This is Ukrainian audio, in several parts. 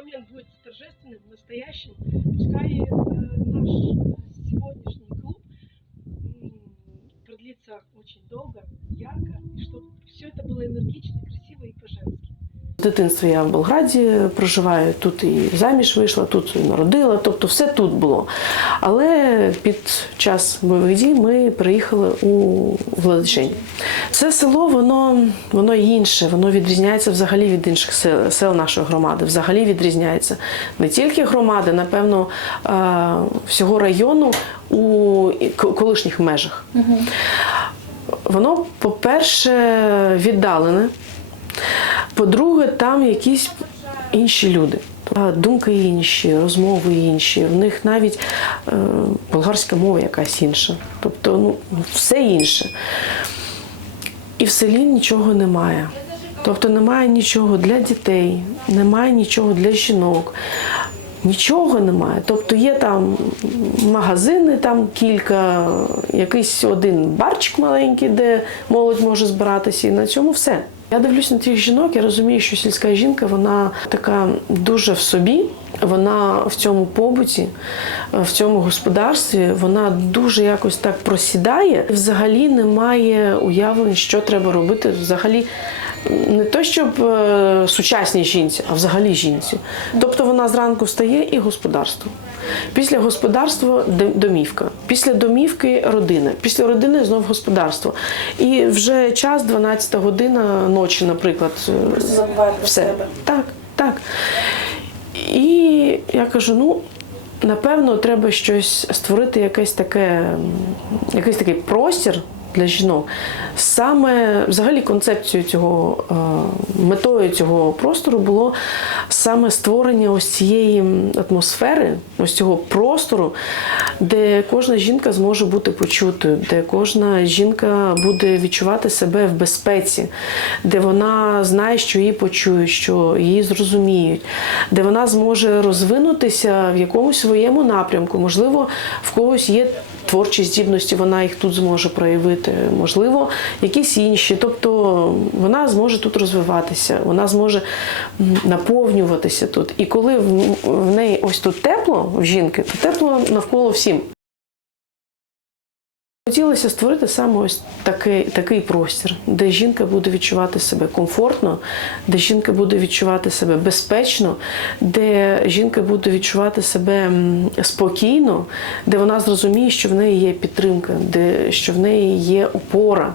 момент будет торжественным, настоящим. Пускай э, наш сегодняшний клуб продлится очень долго, ярко, и чтобы все это было энергично, красиво и по-женски. З дитинства я в Болграді проживаю, тут і заміж вийшла, тут і народила, тобто все тут було. Але під час бойових дій ми приїхали у Владичень. Це село, воно, воно інше, воно відрізняється взагалі від інших сел, сел нашої громади. Взагалі відрізняється не тільки громади, напевно, всього району у колишніх межах. Воно, по-перше, віддалене. По-друге, там якісь інші люди. Думки інші, розмови інші. В них навіть е, болгарська мова якась інша. Тобто ну, все інше. І в селі нічого немає. Тобто немає нічого для дітей, немає нічого для жінок. Нічого немає. Тобто є там магазини, там кілька, якийсь один барчик маленький, де молодь може збиратися, і на цьому все. Я дивлюсь на тих жінок, я розумію, що сільська жінка вона така дуже в собі, вона в цьому побуті, в цьому господарстві, вона дуже якось так просідає. Взагалі немає уявлень, що треба робити. Взагалі не то, щоб е, сучасній жінці, а взагалі жінці. Тобто вона зранку встає і господарство. Після господарства домівка, після домівки родина, після родини знов господарство. І вже час, 12 година ночі, наприклад, е, Просто забуває про все. себе. Так, так. І я кажу: ну, напевно, треба щось створити, якесь таке, якийсь такий простір для жінок. Саме взагалі концепцією цього, е, метою цього простору було саме створення ось цієї атмосфери, ось цього простору, де кожна жінка зможе бути почутою, де кожна жінка буде відчувати себе в безпеці, де вона знає, що її почують, що її зрозуміють, де вона зможе розвинутися в якомусь своєму напрямку. Можливо, в когось є творчі здібності, вона їх тут зможе проявити, можливо, якісь інші. Тобто вона зможе тут розвиватися, вона зможе наповнюватися тут. І коли в неї ось тут тепло в жінки, то тепло навколо всім. Хотілося створити саме ось такий, такий простір, де жінка буде відчувати себе комфортно, де жінка буде відчувати себе безпечно, де жінка буде відчувати себе спокійно, де вона зрозуміє, що в неї є підтримка, де що в неї є опора.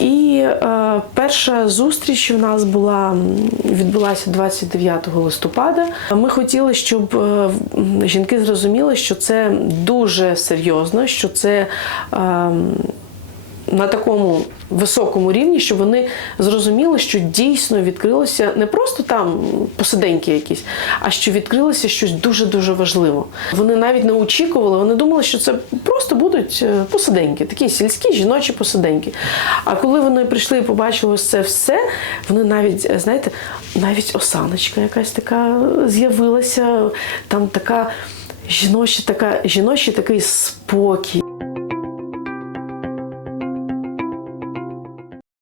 І е, перша зустріч у нас була відбулася 29 листопада. Ми хотіли, щоб е, жінки зрозуміли, що це дуже серйозно, що це е, на такому високому рівні, щоб вони зрозуміли, що дійсно відкрилося не просто там посиденьки якісь, а що відкрилося щось дуже дуже важливо. Вони навіть не очікували, вони думали, що це просто будуть е, посиденьки, такі сільські жіночі посиденьки. А коли вони прийшли і побачили ось це все, вони навіть, е, знаєте, навіть осаночка якась така з'явилася, там така жіноча, така жіночий такий спокій.